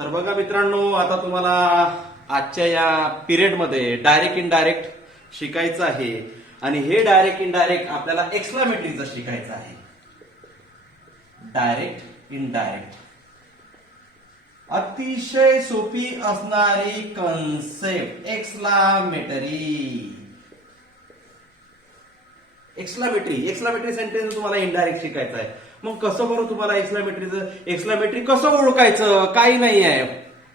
तर बघा मित्रांनो, आता तुम्हाला आजच्या या पिरियडमध्ये डायरेक्ट इनडायरेक्ट शिकायचं आहे आणि हे डायरेक्ट इनडायरेक्ट आपल्याला एक्सक्लामेटरीचं शिकायचं आहे. डायरेक्ट इनडायरेक्ट अतिशय सोपी असणारी कन्सेप्ट एक्सक्लामेटरी. एक्सक्लामेटरी सेंटेन्स तुम्हाला इनडायरेक्ट शिकायचं आहे. मग कसं बरं तुम्हाला एक्सक्लामेटरी कसं ओळखायचं? काही नाही आहे,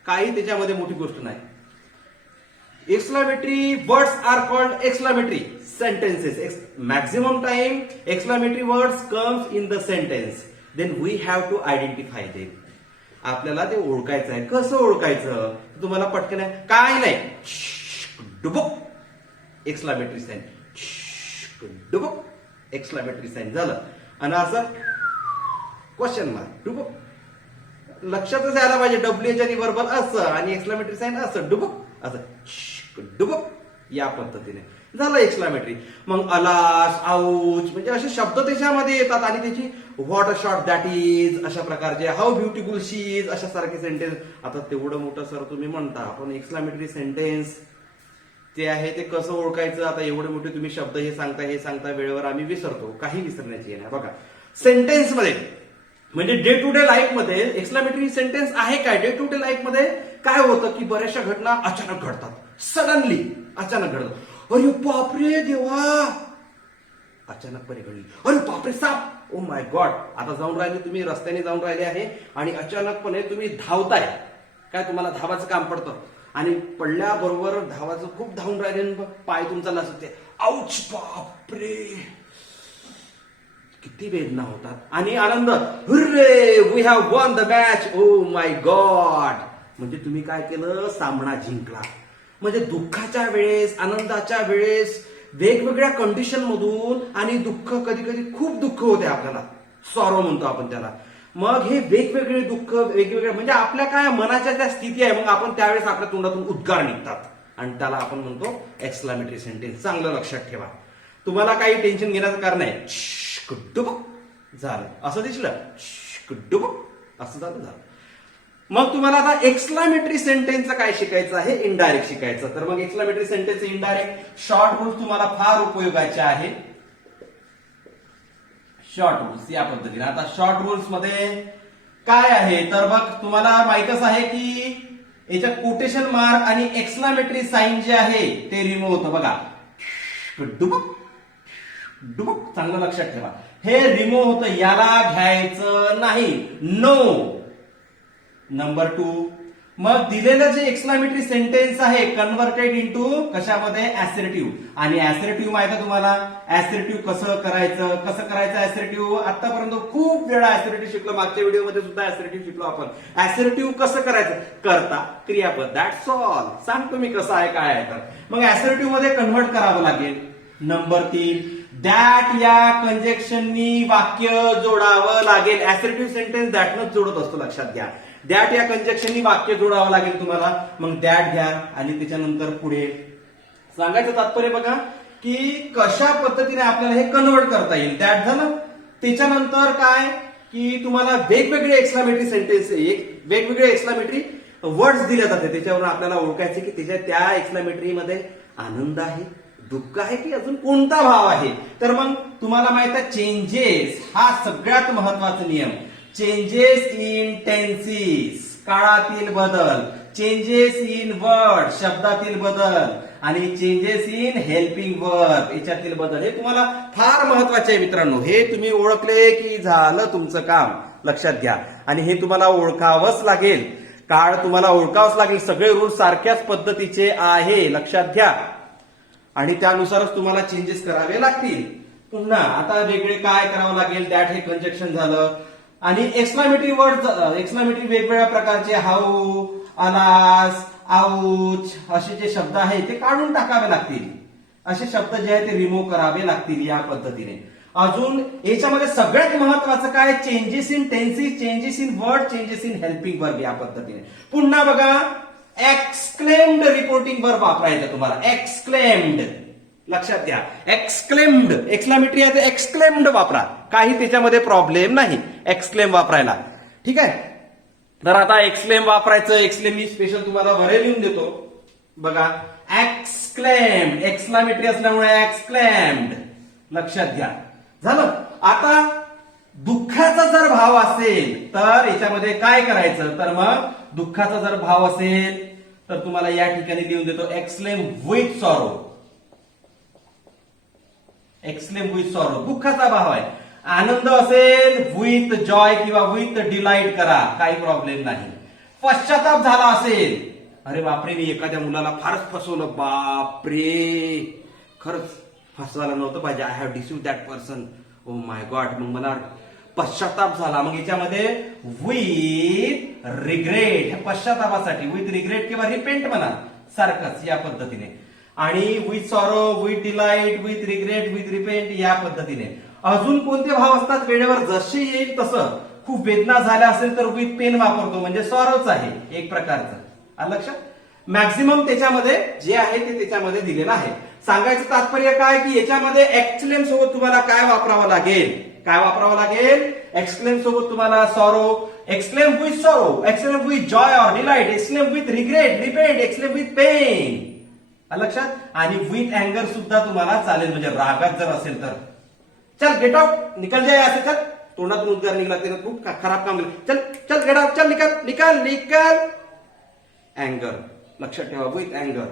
काही त्याच्यामध्ये मोठी गोष्ट नाही. Exclamatory words are called exclamatory sentences. Maximum time exclamatory words comes in the sentence. Then we have to identify them. आपल्याला ते ओळखायचं आहे. कसं ओळखायचं? तुम्हाला पटकन आहे काय नाही, डुबुक एक्सक्लामेटरी साइन, डुबुक एक्सक्लामेटरी साइन झालं. आणि असं क्वेश्चन मार्क, डुबुक लक्षातच यायला पाहिजे. डब्ल्यूएच वर्बल असं आणि एक्सक्लामेटरी साइन असं, डुबुक असं, डुबुक या पद्धतीने झालं एक्सक्लामेटरी. मग अलास, आऊच म्हणजे असे शब्द त्याच्यामध्ये येतात आणि त्याची what a shot that is अशा प्रकारचे, हाऊ ब्युटिफुल शी इज अशा सारखे सेंटेन्स. आता तेवढं मोठं सर तुम्ही म्हणता, पण एक्सक्लामेटरी सेंटेन्स ते आहे ते कसं ओळखायचं? आता एवढे मोठे तुम्ही शब्द हे सांगता वेळेवर आम्ही विसरतो. काही विसरण्याची नाही. बघा सेंटेन्स मध्ये म्हणजे डे टू डे लाईफ मध्ये एक्सक्लामेटरी सेंटेन्स आहे काय? डे टू डे लाईफ मध्ये काय होतं की बऱ्याचशा घटना अचानक घडतात, सडनली अचानक घडतात. अरे बापरे देवा, अचानकपणे घडली. अरे बापरे साप, ओ माय गॉड. आता जाऊन राहिले तुम्ही, रस्त्याने जाऊन राहिले आहे आणि अचानकपणे तुम्ही धावताय. काय तुम्हाला धावाचं काम पडतं आणि पडल्याबरोबर धावाचं खूप धावून राहिले, पाय तुमचा लसते, आऊच बापरे, किती वेदना होतात. आणि आनंद, hurray we have won the match, oh my god. म्हणजे तुम्ही काय केलं? सामना जिंकला. म्हणजे दुःखाच्या वेळेस, आनंदाच्या वेळेस, वेगवेगळ्या कंडिशन मधून आणि दुःख, कधी कधी खूप दुःख होते आपल्याला, सॉरो म्हणतो आपण त्याला. मग हे वेगवेगळे दुःख, वेगवेगळे म्हणजे आपल्या काय मनाच्या त्या स्थिती आहे, मग आपण त्यावेळेस आपल्या तोंडातून उद्गार निघतात आणि त्याला आपण म्हणतो एक्सक्लामेटरी सेंटेन्स. चांगलं लक्षात ठेवा. तुम्हाला काही टेन्शन घेण्याचं कारण आहे. डुबुक झालं असं दिसलं, डुबुक असं झालं. मग तुम्हाला आता एक्सक्लामेटरी सेंटेन्सचं काय शिकायचं आहे? इनडायरेक्ट शिकायचं. तर मग exclamatory sentence indirect short rules तुम्हाला फार उपयोगाचे आहे. शॉर्ट रूल्स या पद्धतीने. आता शॉर्ट रूल्स मध्ये काय आहे तर बघ, तुम्हाला माहितच आहे की याच्यात कोटेशन मार्क आणि एक्सक्लामेटरी साइन जे आहे ते रिमूव्ह होतं. बघा डुबुक डुबुक, चांगलं लक्षात ठेवा. हे रिमूव्ह होतं, याला घ्यायचं नाही. नो. नंबर 2, मग दिलेलं जे एक्सक्लामेटरी सेंटेन्स आहे कन्व्हर्टेड इंटू कशामध्ये? ऍसर्टिव्ह. आणि ऍसर्टिव्ह माहिती आहे तुम्हाला, ऍसर्टिव्ह कसं करायचं ऍसर्टिव्ह आतापर्यंत खूप वेळा ऍसर्टिव्ह शिकलो. मागच्या व्हिडिओमध्ये सुद्धा ऍसर्टिव्ह शिकलो आपण. ऍसर्टिव्ह कसं करायचं? करता क्रियापद, दॅट्स ऑल. सांगतो मी कसं आहे काय आहे. तर मग ऍसर्टिव्ह मध्ये कन्व्हर्ट करावं लागेल. नंबर 3, दॅट या कंजक्शननी वाक्य जोडावं लागेल. ऍसर्टिव्ह सेंटेन्स दॅटनच जोडत असतो, लक्षात घ्या. दॅट या कंजक्शननी वाक्य जोडावं लागेल तुम्हाला. मग दॅट घ्या आणि त्याच्यानंतर पुढे सांगायचं तात्पर्य बघा की कशा पद्धतीने आपल्याला हे कन्वर्ट करता येईल. दॅट झालं. त्याच्यानंतर काय की तुम्हाला वेगवेगळे एक्सक्लामेटरी सेंटेन्स, वेगवेगळे एक्सक्लामेटरी वर्ड्स दिले जाते. त्याच्यावरून आपल्याला ओळखायचे की त्या एक्सक्लामेटरीमध्ये आनंद आहे, दुःख आहे की अजून कोणता भाव आहे. तर मग तुम्हाला माहित आहे चेंजेस हा सगळ्यात महत्वाचा नियम. चेंजेस इन टेन्सेस, काळातील बदल, चेंजेस इन वर्ड, शब्दातील बदल, आणि चेंजेस इन हेल्पिंग वर्ब, याच्यातील बदल. हे तुम्हाला फार महत्वाचे आहे मित्रांनो. हे तुम्ही ओळखले की झालं तुमचं काम, लक्षात घ्या. आणि हे तुम्हाला ओळखावंच लागेल, काळ तुम्हाला ओळखावंच लागेल. सगळे रूल सारख्याच पद्धतीचे आहे, लक्षात घ्या. आणि त्यानुसारच तुम्हाला चेंजेस करावे लागतील. पुन्हा आता वेगळे काय करावं लागेल? दॅट हे कंजक्शन झालं. आणि एक्सक्लामेटरी वर्ड, एक्सक्लामेटरी वेगवेगळ्या प्रकारचे, हाऊ, अलास, आऊच असे जे शब्द आहेत ते काढून टाकावे लागतील. असे शब्द जे आहेत ते रिमूव्ह करावे लागतील या पद्धतीने. अजून याच्यामध्ये सगळ्यात महत्वाचं काय? Changes in tenses, changes in word, changes in helping verb या पद्धतीने. पुन्हा बघा एक्सक्लेम्ड रिपोर्टिंग वर्ब वापरायचं तुम्हाला. एक्सक्लेम्ड लक्षात घ्या. एक्सक्लेम्ड, एक्सक्लामेटरी आहे तर एक्सक्लेम्ड वापरा, काही त्याच्यामध्ये प्रॉब्लेम नाही एक्सक्लेम वापरायला. ठीक आहे. तर आता एक्सक्लेम वापरायचं. एक्सक्लेम मी स्पेशल तुम्हाला वरे लिहून देतो बघा. एक्सक्लेम्ड, एक्सक्लामेटरी असल्यामुळे एक्सक्लेम्ड, लक्षात घ्या. झालं. आता दुःखाचा जर भाव असेल तर याच्यामध्ये काय करायचं, तर मग दुःखाचा जर भाव असेल तर तुम्हाला या ठिकाणी लिहून देतो exclaim with sorrow. Exclaim with sorrow दुःखाचा भाव आहे. आनंद असेल विथ जॉय किंवा विथ डिलाइट करा, काही प्रॉब्लेम नाही. पश्चाताप झाला असेल, अरे बापरे मी एखाद्या मुलाला फारच फसवलं, बापरे खरंच फसवायला नव्हतं पाहिजे, I have deceived that person, oh my god, मग मला पश्चाताप झाला. मग याच्यामध्ये विथ रिग्रेट, पश्चातापासाठी विथ रिग्रेट किंवा रिपेंट म्हणा, सारखंच या पद्धतीने. आणि with sorrow, with delight, with regret, with repent या पद्धतीने. अजून कोणते भाव असतात वेळेवर जसे येईल तसं. खूप वेदना झाल्या असेल तर विथ पेन वापरतो, म्हणजे सॉरोच आहे एक प्रकारचं. आलं लक्षात. मॅक्झिमम त्याच्यामध्ये जे आहे ते त्याच्यामध्ये दिलेलं आहे. सांगायचं तात्पर्य काय की याच्यामध्ये एक्सक्लेम सोबत तुम्हाला काय वापरावं लागेल, काय वापरावं लागेल. एक्सक्लेम सोबत तुम्हाला sorrow, exclaim with sorrow, exclaim with joy or delight, exclaim with regret, repent, exclaim with pain, लक्षात. आणि विथ अँगर सुद्धा तुम्हाला चालेल, म्हणजे रागात जर असेल तर. चल गेट आउट, निकल जाए असं, चल तोंडातून उद्गार निघाला त्यानं खूप खराब काम केलं, चल चल गेट आउट, चल निकल निकल निकल. अँगर, लक्षात ठेवा, विथ अँगर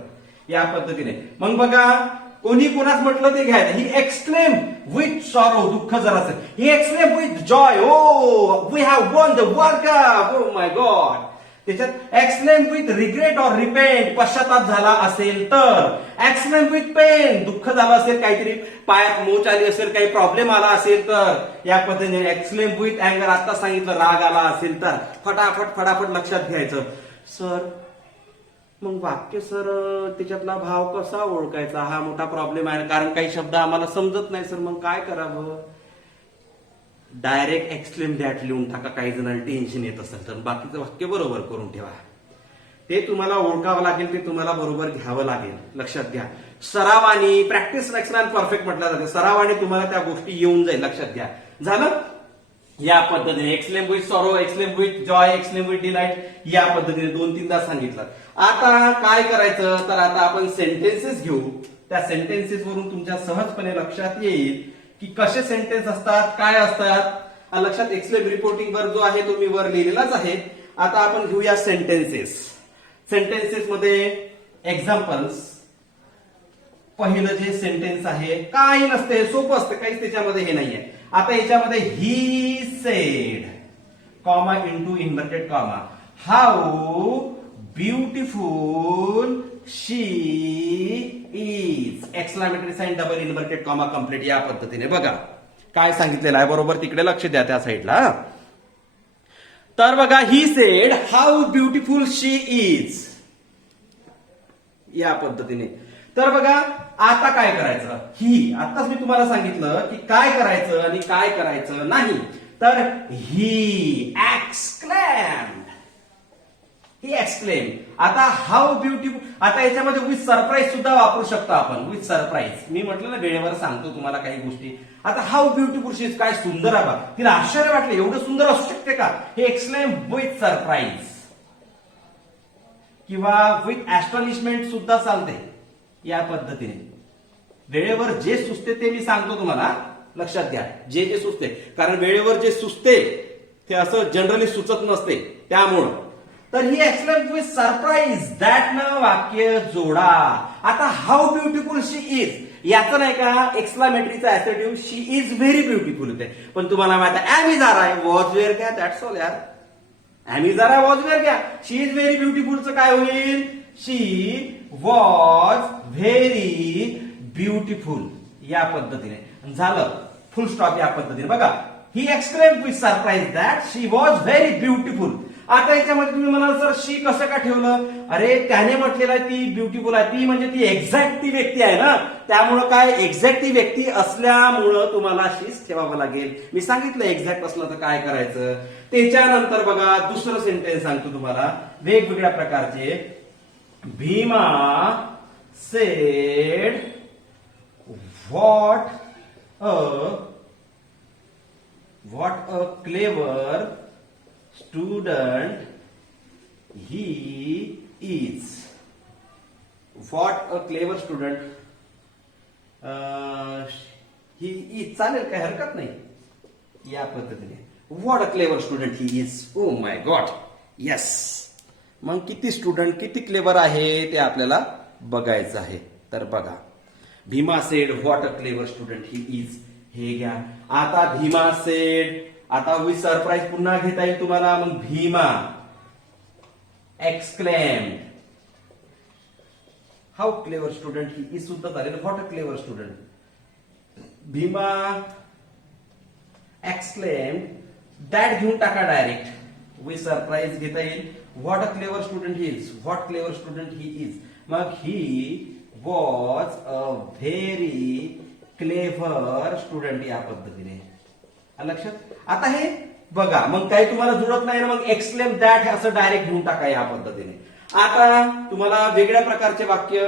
या पद्धतीने. मग बघा कोणी कोणाच म्हटलं ते घ्यायचं. ही एक्सक्लेम विथ सॉरो, दुःख जर असेल. He exclaim with joy, oh we have won the world cup, oh my god. त्याच्यात exclaim with regret or repent, पश्चाताप झाला असेल तर. एक्सक्लेम विथ पेन, दुःख झालं असेल, काहीतरी पायात मोच आली असेल, काही प्रॉब्लेम आला असेल तर या पद्धतीने. एक्सक्लेम विथ अँगर, आता सांगितलं राग आला असेल तर फटाफट फटाफट लक्षात घ्यायचं. सर मग वाक्य सर त्याच्यातला भाव कसा ओळखायचा, हा मोठा प्रॉब्लेम आहे, कारण काही शब्द आम्हाला समजत नाही सर, मग काय करावं. डायरेक्ट एक्सक्लेम दॅट लिहून टाका, काही जणांना टेन्शन येत असेल तर. बाकीचं वाक्य बरोबर करून ठेवा. ते तुम्हाला ओळखावं लागेल, ते तुम्हाला बरोबर घ्यावं लागेल, लक्षात घ्या. सरावाने, प्रॅक्टिस मॅक्स परफेक्ट म्हटलं जातं, सरावाने तुम्हाला त्या गोष्टी येऊन जाईल, लक्षात घ्या. झालं. या पद्धतीने exclaim with sorrow, exclaim with Joy, exclaim with delight या पद्धतीने 2-3दा सांगितलं. आता काय करायचं, तर आता आपण सेंटेन्सेस घेऊ. त्या सेंटेन्सेस वरून तुमच्या सहजपणे लक्षात येईल की कसे सेंटेन्स असतात, काय असतात. लक्षात. एक्सक्लेम रिपोर्टिंग वर जो आहे तो मी वर लिहिलेलाच आहे. आता आपण घेऊया सेंटेन्सेस. सेंटेन्सेस मध्ये एक्झाम्पल्स. पहिलं जे सेंटेन्स आहे काही नसते, सोपं असतं, काहीच त्याच्यामध्ये हे नाहीये. आता याच्यामध्ये ही said, comma into inverted comma, how beautiful she is, exclamatory sign, double inverted comma complete या पद्धतीने. बघा काय सांगितलेलं आहे, बरोबर तिकडे लक्ष द्या त्या साईडला. तर बघा, he said how beautiful she is या पद्धतीने. तर बघा आता काय करायचं, ही आताच मी तुम्हाला सांगितलं की काय करायचं आणि काय करायचं नाही. तर ही एक्सक्लेम्ड, ही एक्सक्लेम. आता हाऊ ब्युटिफुल, आता याच्यामध्ये विथ सरप्राईज सुद्धा वापरू शकतो आपण. विथ सरप्राईज मी म्हटलं ना, वेळेवर सांगतो तुम्हाला काही गोष्टी. आता हाऊ ब्युटिफुल शी इज, काय सुंदर आहे बा, तिला आश्चर्य वाटलं, एवढं सुंदर असू शकते का. हे एक्सक्लेम विथ सरप्राईज किंवा विथ ऍस्टॉनिशमेंट सुद्धा चालते या पद्धतीने. वेळेवर जे सुचते ते मी सांगतो तुम्हाला, लक्षात घ्या. जे जे सुचते, कारण वेळेवर जे सुचते ते असं जनरली सुचत नसते, त्यामुळं. तर ही एक्सक्लेम विथ सरप्राईज, दॅट न वाक्य जोडा. आता हाऊ ब्युटिफुल शी इज, याचं नाही का एक्सक्लामेटरीचा ऍसेटिव्ह शी इज व्हेरी ब्युटिफुल होते. पण तुम्हाला माहिती आहे ॲमिझारा वॉज वेअर घ्या, दॅट्स ऑल यार. ॲमिझारा वॉज वेअर घ्या, शी इज व्हेरी ब्युटिफुलचं काय होईल, शी वॉज व्हेरी ब्युटिफुल या पद्धतीने. झालं, फुल स्टॉप या पद्धतीने. बघा, he exclaim with surprise that she was very beautiful. आता याच्यामध्ये तुम्ही म्हणाल सर शी कसं का ठेवलं, अरे त्याने म्हटलेलं आहे ती ब्युटिफुल आहे, ती म्हणजे ती एक्झॅक्ट ती व्यक्ती आहे ना, त्यामुळं काय एक्झॅक्ट ती व्यक्ती असल्यामुळं तुम्हाला शीच ठेवावं लागेल. मी सांगितलं एक्झॅक्ट असलं तर काय करायचं. त्याच्यानंतर बघा दुसरं सेंटेन्स सांगतो तुम्हाला, वेगवेगळ्या प्रकारचे. Bhima said what a clever student he is what a clever student. He is चालेल, काही हरकत नाही. या पद्धतीने what a clever student he is. O my God. Yes. मग किती स्टुडंट किती क्लेवर आहे ते आपल्याला बघायचं आहे. तर बघा, Bhima said what a clever student he is. हे घ्या. आता भीमा सेड, आता विथ सरप्राईज पुन्हा घेता येईल तुम्हाला. मग Bhima exclaimed. How clever student he is सुद्धा चालेल. What a clever student. Bhima exclaimed. That घेऊन टाका डायरेक्ट. विथ सरप्राईज घेता येईल. What a clever student he is. What clever student he is. मग he was a very clever student. या पद्धतीने लक्षात. आता हे बघा, मग काही तुम्हाला जुळत नाही ना, मग एक्सक्लेम दॅट असं डायरेक्ट घेऊन टाका या पद्धतीने. आता तुम्हाला वेगळ्या प्रकारचे वाक्य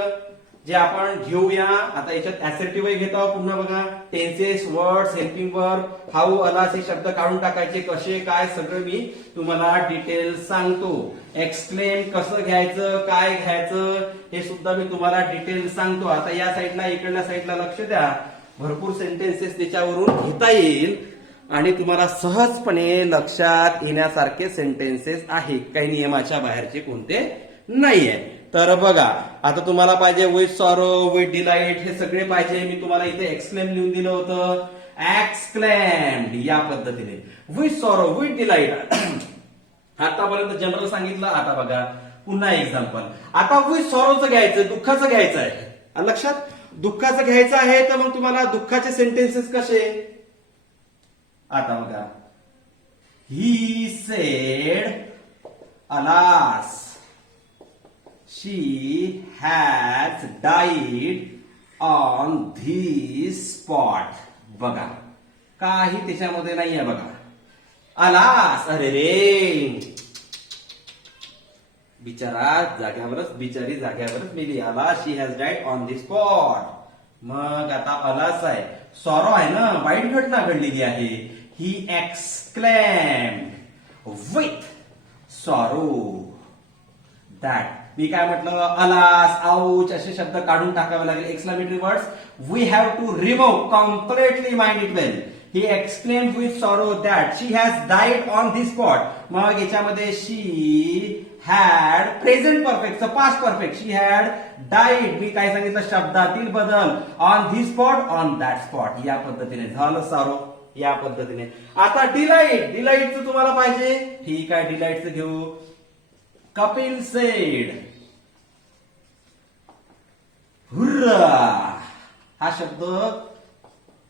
जे आपण घेऊया. आता याच्यात असर्टिव्ह घेत आहोत. पुन्हा बघा, tenses, words, helping verb, how, alas हे शब्द काढून टाकायचे. कसे काय सगळं मी तुम्हाला डिटेल्स सांगतो. एक्सक्लेम कसं घ्यायचं, काय घ्यायचं हे सुद्धा मी तुम्हाला डिटेल्स सांगतो. आता या साईडला, इकडल्या साईडला लक्ष द्या. भरपूर सेंटेन्सेस त्याच्यावरून घेता येईल आणि तुम्हाला सहजपणे लक्षात येण्यासारखे सेंटेन्सेस आहे. काही नियमाच्या बाहेरचे कोणते नाहीये. तर बघा, आता तुम्हाला पाहिजे विथ सॉरो, विथ डिलाइट हे सगळे पाहिजे. मी तुम्हाला इथे एक्सक्लेम लिहून दिलं होतं. एक्सक्लेम्ड या पद्धतीने. विथ सॉरो, विथ डिलाइट आतापर्यंत जनरल सांगितलं. आता बघा पुन्हा एक्झाम्पल. आता विथ सॉरोचं घ्यायचं, दुःखाचं घ्यायचं आहे. लक्षात, दुःखाचं घ्यायचं आहे. तर मग तुम्हाला दुःखाचे सेंटेन्सेस कसे. आता बघा, he said alas she has died on this spot. बघा, काही त्याच्यामध्ये नाहीये. बघा, अलास, अरे रे, बिचारा जाग्यावरच, बिचारी जाग्यावरच मेली. Alas, she has died on the spot. मग आता अलास आहे, सॉरो आहे ना, वाईट घटना घडलेली आहे. He exclaimed with sorrow that. मी काय म्हटलं, अलास, आऊच असे शब्द काढून टाकावे लागेल. Exclamatory words we have to remove completely. Mind it well. He exclaim with sorrow that she has died on the spot. मग याच्यामध्ये शी हॅड प्रेझेंट परफेक्टचं past perfect. She had died. मी काय सांगितलं, शब्दातील बदल. On the spot, on that spot या पद्धतीने झालं सॉरो या पद्धतीने. आता डिलाइट, डिलाइटचं तुम्हाला पाहिजे. ठीक आहे, डिलाइटचं घेऊ. Kapil said hurrah. हा शब्द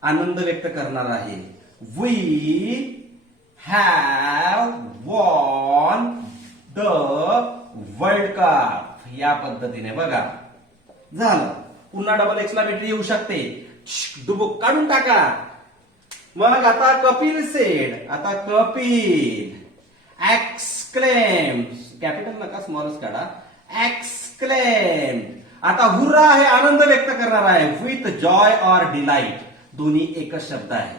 आनंद व्यक्त करणार आहे. We have won the world cup या पद्धतीने. बघा झालं. पुन्हा डबल एक्सक्लेमेटरी येऊ शकते. डुबुक काढून टाका. मग आता कपिल सेड. आता कपिल एक्सक्लेम, कॅपिटल नका, स्मॉलच काढा. एक्सक्लेम. आता हुर्रा आहे, आनंद व्यक्त करणार आहे. विथ जॉय ऑर डिलाइट, दोन्ही एकच शब्द आहे.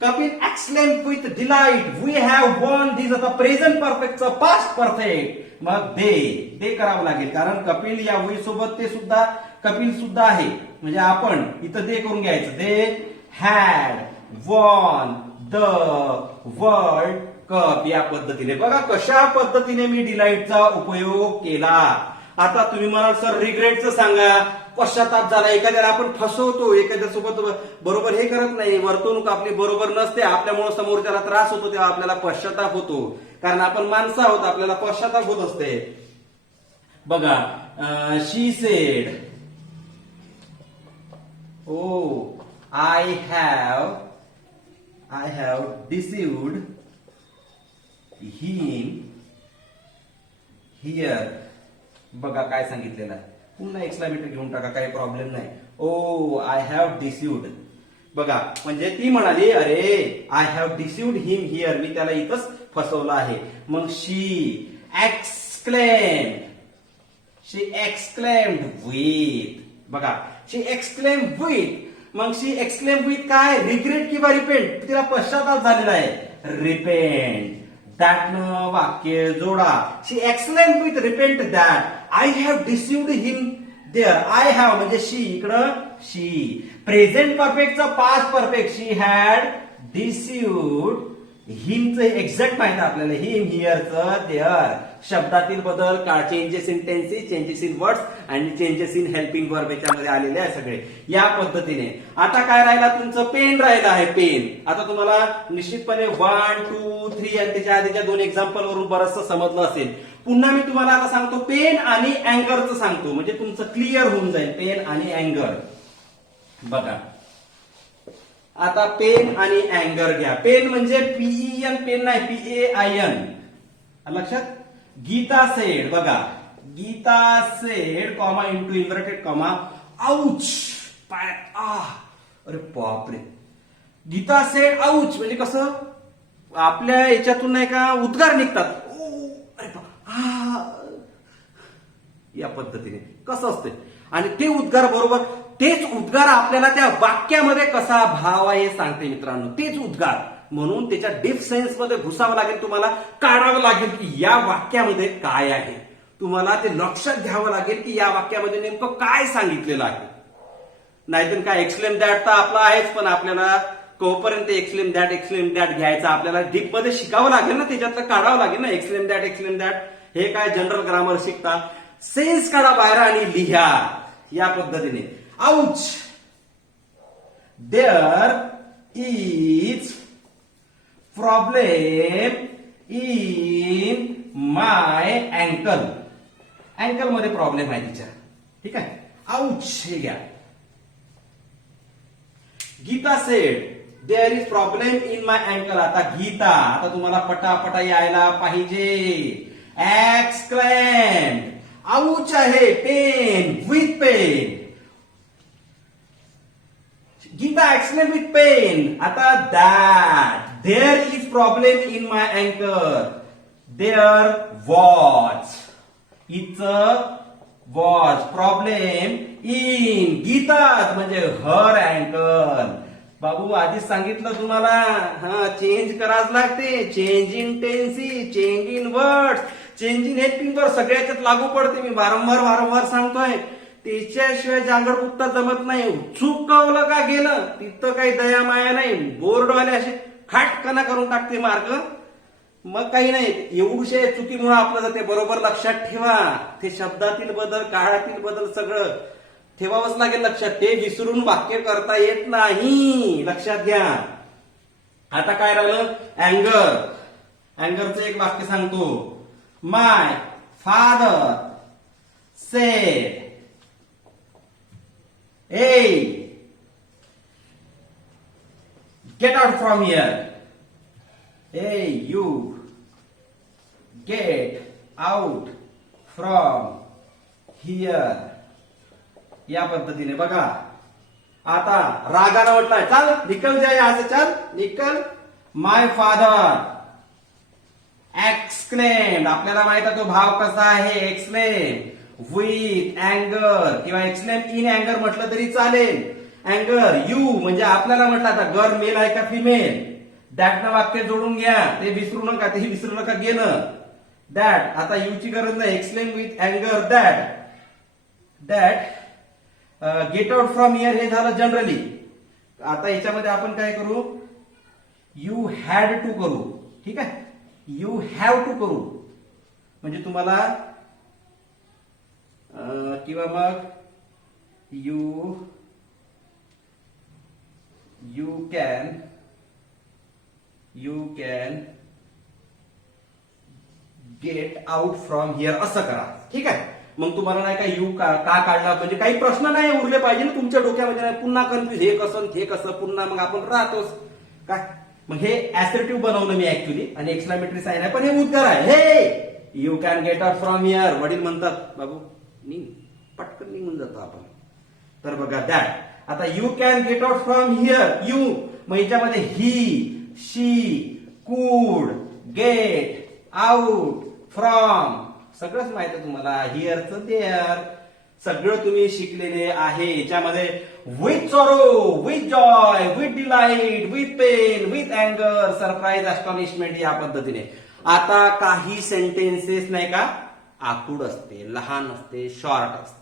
Kapil exclaim with delight, we have won. This आता प्रेझेंट परफेक्टचं पास्ट परफेक्ट. मग दे करावं लागेल, कारण कपिल या वी सोबत ते सुद्धा कपिल सुद्धा आहे. म्हणजे आपण इथं दे करून घ्यायचं. They had von the world cup या पद्धतीने. बघा कशा पद्धतीने मी डिलाइटचा उपयोग केला. आता तुम्ही म्हणाल सर रिग्रेटचं सांगा, पश्चाताप झाला. एखाद्याला आपण फसवतो, एखाद्यासोबत बरोबर हे करत नाही, वर्तणूक आपली बरोबर नसते, आपल्यामुळे समोरच्याला त्रास होतो, तेव्हा आपल्याला पश्चाताप होतो. कारण आपण माणसं आहोत, आपल्याला पश्चाताप होत असते. बघा, she said, oh I have deceived him here. बघा काय सांगितलेलं आहे. पुन्हा एक्सक्लेमेटरी घेऊन टाका, काही प्रॉब्लेम नाही. ओ आय हॅव डिसिव्ड. बघा म्हणजे ती म्हणाली, अरे I have deceived him here, मी त्याला इथंच फसवलं आहे. मग शी एक्सक्लेम्ड विथ. बघा शी एक्सक्लेम्ड विथ. मग शी एक्सक्लेम विथ काय, रिग्रेट किंवा रिपेंट. तिला पश्चाताप झालेला आहे. रिपेंट दॅटनं वाक्य जोडा. She explain with repent that I have deceived him there. I have म्हणजे शी, इकडं शी. प्रेझेंट परफेक्टचा past perfect, she had deceived हिमचं एक्झॅक्ट माहिती आहे आपल्याला, हिम हिअरचं देअर. शब्दातील बदल, changes in tenses, changes in words आणि चेंजेस इन हेल्पिंग वर्ब याच्यामध्ये आलेले आहे सगळे या पद्धतीने. आता काय राहिला तुमचं, पेन राहिला आहे. पेन आता तुम्हाला निश्चितपणे 1, 2, 3 आणि त्याच्या आधीच्या 2 एक्झाम्पल वरून बरंचसं समजलं असेल. पुन्हा मी तुम्हाला आता सांगतो पेन आणि अँगरचं सांगतो, म्हणजे तुमचं क्लिअर होऊन जाईल. पेन आणि अँगर बघा. आता पेन आणि अँगर घ्या. पेन म्हणजे पीईएन, पेन नाही PAIN, लक्षात. गीता सेड बघा, Gita said comma into inverted comma ouch पाय अरे बापरे. गीता सेड आउच म्हणजे कसं, आपल्या याच्यातून नाही का उद्गार निघतात, या पद्धतीने कसं असते. आणि ते उद्गार बरोबर, तेच उद्गार आपल्याला त्या वाक्यामध्ये कसा भाव आहे हे सांगते मित्रांनो. तेच उद्गार, म्हणून त्याच्या डीप सेन्स मध्ये घुसावं लागेल, तुम्हाला काढावं लागेल की या वाक्यामध्ये काय आहे. तुम्हाला ते लक्षात घ्यावं लागेल की या वाक्यामध्ये नेमकं काय सांगितलेलं आहे. नाहीतर काय एक्सप्लेन दॅट तर आपला आहेच, पण आपल्याला कोपर्यंत एक्सप्लेन दॅट घ्यायचा आपल्याला डीप मध्ये शिकावं लागेल ना, त्याच्यातलं काढावं लागेल ना. एक्सप्लेन दॅट हे काय जनरल ग्रामर शिकता, सेन्स काढा बाहेर आणि लिहा या पद्धतीने. Ouch, there is problem in my ankle. Ankle मध्ये प्रॉब्लेम आहे तिच्या, ठीक आहे. आउच हे घ्या. Geeta said there is problem in my ankle. आता गीता, आता तुम्हाला पटापटा यायला पाहिजे. एक्सक्लेम, आउच आहे, pain with pain. Geeta explain with pain. आता that there is problem in my ankle. There was, इथं वॉज प्रॉब्लेम इन गीता म्हणजे हर अँकल. बाबू आधीच सांगितलं तुम्हाला, चेंज करावंच लागते. Change in tenses, change in words, change in helping verb सगळ्याच्यात लागू पडते. मी वारंवार सांगतोय. त्याच्याशिवाय जांगड कुत्ता जमत नाही. चुकवलं का गेलं तिथं काही दया माया नाही. बोर्डवाले असे खाटकना करून टाकते मार्क, मग काही नाही. एवढ्या चुकीमुळे आपलं जाते. बरोबर लक्षात ठेवा, ते शब्दातील बदल, काळातील बदल सगळं ठेवावंच लागेल लक्षात. ते विसरून वाक्य करता येत नाही, लक्षात घ्या. आता काय राहिलं, अँगर. अँगरचं एक वाक्य सांगतो. My father said, A get out from here. Hey, you get out from here. या पद्धतीने बघा. आता रागानं म्हटलंय, चाल निकल जाय आज, चाल निकल. माय फादर एक्सक्लेम्ड, आपल्याला माहित आहे तो भाव कसा आहे. एक्सक्लेम विथ अँगर किंवा एक्सक्लेम इन अँगर म्हटलं तरी चालेल. अँगर, यू म्हणजे आपल्याला म्हटलं आता गर्ल मेल आहे का फिमेल. दॅट न वाक्य जोडून घ्या, ते विसरू नका, तेही विसरू नका गेलं. दॅट आता यूची गरज नाही. एक्सप्लेन विथ अँगर that get out from here हे झालं जनरली. आता याच्यामध्ये आपण काय करू, यू हॅड टू करू, ठीक आहे. यू हॅव टू करू म्हणजे तुम्हाला किंवा मग you can get out from here असं करा, ठीक आहे. मग तुम्हाला नाही का यू का काढला म्हणजे काही प्रश्न नाही उरले पाहिजे ना तुमच्या डोक्यामध्ये. नाही पुन्हा कन्फ्युज, हे कसं हे कसं पुन्हा मग आपण राहतोच काय. मग हे ऍसर्टिव्ह बनवलं मी ऍक्च्युली, आणि एक्सक्लामेटरी साइन आहे पण हे उद्गार आहे. हे you can get out from here. वडील म्हणतात बाबू निघ, पटकन निघून जातो आपण. तर बघा दॅट. आता you can get out from here, you मग याच्यामध्ये ही, शी, कुड गेट आउट फ्रॉम सगळंच माहिती आहे तुम्हाला. हिअरचं देअर सगळं तुम्ही शिकलेले आहे. याच्यामध्ये with sorrow, with joy, with delight, with pain, with अँगर, सरप्राईज, अस्टॉनिशमेंट या पद्धतीने. आता काही सेंटेन्सेस नाही का आखूड असते, लहान असते, शॉर्ट असते.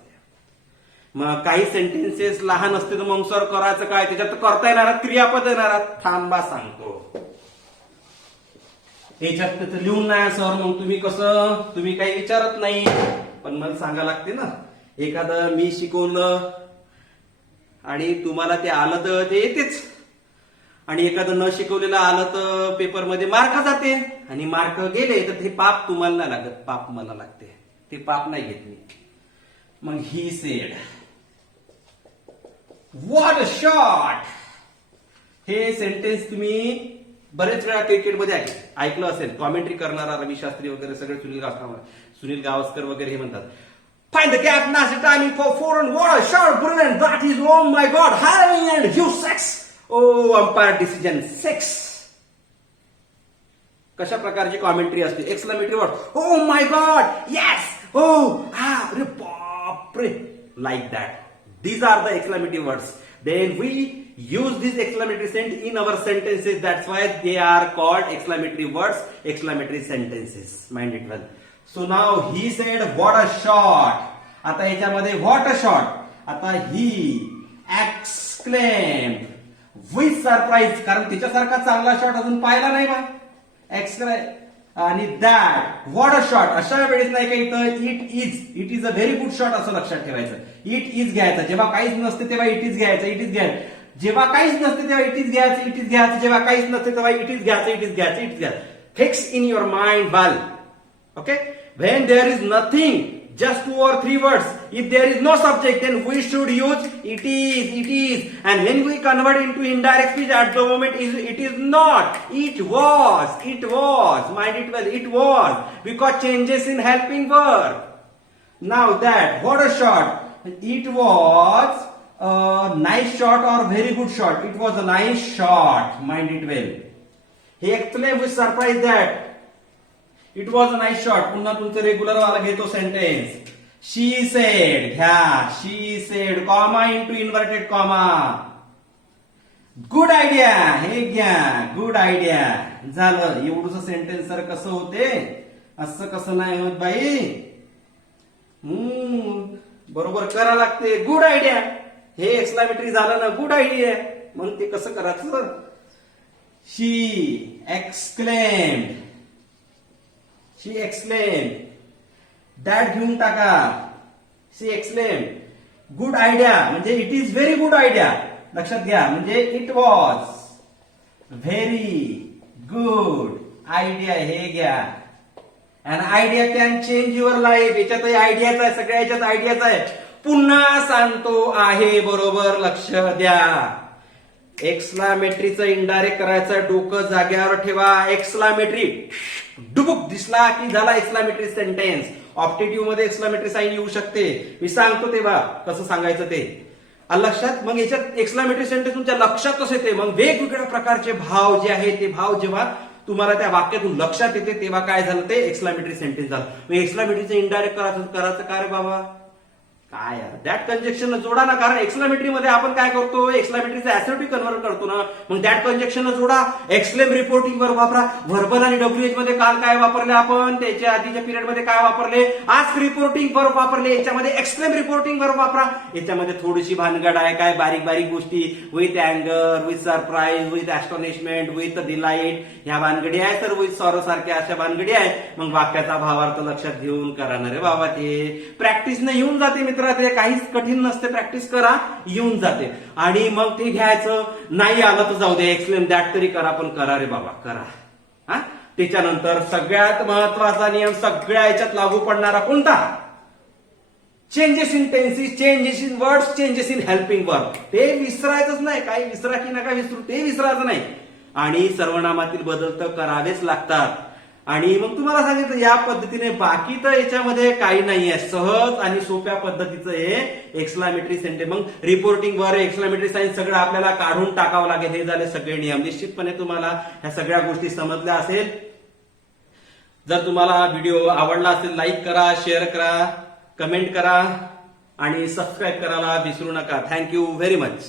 मग काही सेंटेन्सेस लहान असते तर मग सर करायचं काय, त्याच्यात करता येणार क्रियापद येणार. थांबा सांगतो. त्याच्यात त्याचं लिहून नाही सर, मग तुम्ही कसं, तुम्ही काही विचारत नाही, पण मला सांगा लागते ना. एखादं मी शिकवलं आणि तुम्हाला ते आलं तर ते येतेच, आणि एखादं न शिकवलेलं आलं तर पेपरमध्ये मार्क जाते, आणि मार्क गेले तर ते पाप तुम्हाला नाही लागत, पाप मला लागते. ते पाप नाही घेत मी. मग he said what a shot. हे सेंटेन्स तुम्ही बरेच वेळा क्रिकेटमध्ये ऐकलं असेल. कॉमेंट्री करणारा रवी शास्त्री वगैरे सगळे, सुनील गावस्कर वगैरे हे म्हणतात, find the gap, Nash timing for 4 and what a shot, brilliant, that is, oh my god, Harry and Hugh 6. Oh, umpire decision 6. कशा प्रकारची कॉमेंट्री असते. Exclamatory word, oh my god, yes, oh, अरे बापरे, like that. These are the exclamatory words. Then we use these exclamatory sent in our sentences. That's why they are called exclamatory words, exclamatory sentences. Mind it well. So now he said what a shot. आता याच्यामध्ये what a shot. आता he exclaimed with surprise, कारण तिच्यासारखा चांगला shot अजून पाहिला नाही बा. आणि that what a shot. अशा वेळेस नाही का इथं it is a very good shot असं लक्षात ठेवायचं. इट इज घ्यायचं, जेव्हा काहीच नसते तेव्हा इट इज घ्यायचं, इट इज घ्यायचं. जेव्हा काहीच नसते तेव्हा इट इज घ्यायचं, इट इज घ्यायचं. जेव्हा काहीच नसते तेव्हा इट इज घ्यायचं, इट इज घ्यायचं, इट इज घ्यायचं. Fix in your mind well. Okay? When there is nothing, just 2 or 3 words. If there is no subject, then we should use it is. And when we convert into indirect speech, at the moment it is not. It was. Mind it well, it was. Because changes in helping verb. Now that, what a shot. It was a nice shot or very good shot. It was a nice shot. Mind it well. He exclaimed with surprise that it was a nice shot. पुन्हा तुमचं regular वाला घेतो sentence. She said घ्या, she said comma into inverted comma. Good idea, हे घ्या, good idea. झालं. एवढंच sentence sir कसं होते, असं कसं नाही होत बाई. बरोबर करा लागते. गुड आयडिया, हे एक्सक्लामेटरी झालं ना, गुड आयडिया. मग ते कसं करायचं. She exclaimed, she exclaim. That घेऊन टाका. She exclaim. गुड आयडिया म्हणजे it is very good idea. लक्षात घ्या, म्हणजे it was very good idea. हे घ्या. And idea can change your life. याच्यातही आयडियाच आहे, सगळ्या याच्यात आयडियाच आहे. पुन्हा सांगतो आहे, बरोबर लक्ष द्या. एक्सक्लामेटरीचं इनडायरेक्ट करायचं, डोकं जाग्यावर ठेवा. एक्सक्लामेटरी डुबुक दिसला की झाला एक्सक्लामेटरी सेंटेन्स. ऑप्टेटिव्ह मध्ये एक्सक्लामेटरी साईन येऊ शकते. मी सांगतो तेव्हा कसं सांगायचं ते लक्षात. मग याच्यात एक्सक्लामेटरी सेंटेन्स तुमच्या लक्षातच येते. मग वेगवेगळ्या प्रकारचे भाव जे आहे ते भाव जेव्हा तुम्हाला त्या वाक्यातून लक्षात येते तेव्हा काय झालं, ते एक्सक्लामेटरी सेंटेन्स झालं. मग एक्सक्लामेटरीचं इनडायरेक्ट करायचं काय रे बाबा, काय यार, दॅट कंजक्शन जोडा ना. कारण एक्सक्लामेटरी मध्ये आपण काय करतो, एक्सक्लामेटरीचं ऍसर्टिव्ह कन्व्हर्ट करतो ना. मग दॅट कंजक्शन जोडा. एक्सक्लेम रिपोर्टिंग वर वापरा. व्हर्बल आणि डब्ल्यूएच मध्ये काल काय वापरले आपण, त्याच्या आधीच्या पिरियड मध्ये काय वापरले, आस्क रिपोर्टिंग वर्ब वापरले. याच्यामध्ये एक्सक्लेम रिपोर्टिंग वर्ब वापरा. याच्यामध्ये थोडीशी भानगड आहे, काय बारीक बारीक गोष्टी, विथ अँगर, with surprise, with astonishment, with delight, ह्या भानगडी आहे. तर विथ सॉरो सारख्या अशा भानगडी आहे. मग वाक्याचा भावार्थ लक्षात घेऊन करा ना रे बाबा. ते प्रॅक्टिसने येऊन जाते मित्र. ते काहीच कठीण नसते. प्रॅक्टिस करा, येऊन जाते. आणि मग ते घ्यायचं. नाही आलं तर जाऊ दे, एक्सप्लेन दॅट तरी करा, पण करा रे बाबा, करा. हा, त्याच्यानंतर सगळ्यात महत्वाचा नियम, सगळ्या याच्यात लागू पडणारा कोणता, changes in tenses, changes in words, changes in helping verb. ते विसरायचंच नाही. काही विसरा की नका विसरू, ते विसरायचं नाही. आणि सर्वनामातील बदल तर करावेच लागतात. आणि मग तुम्हाला सांगितलं या पद्धतीने. बाकी तर याच्यामध्ये काही नाहीये. सहज आणि सोप्या पद्धतीचं हे एक्सक्लामेटरी सेंटेन्स. मग रिपोर्टिंग वर एक्सक्लामेटरी साईन सगळं आपल्याला काढून टाकावं लागेल. हे झाले सगळे नियम. निश्चितपणे तुम्हाला ह्या सगळ्या गोष्टी समजल्या असेल. जर तुम्हाला व्हिडिओ आवडला असेल, लाईक करा, शेअर करा, कमेंट करा आणि सबस्क्राईब करायला विसरू नका. Thank you very much.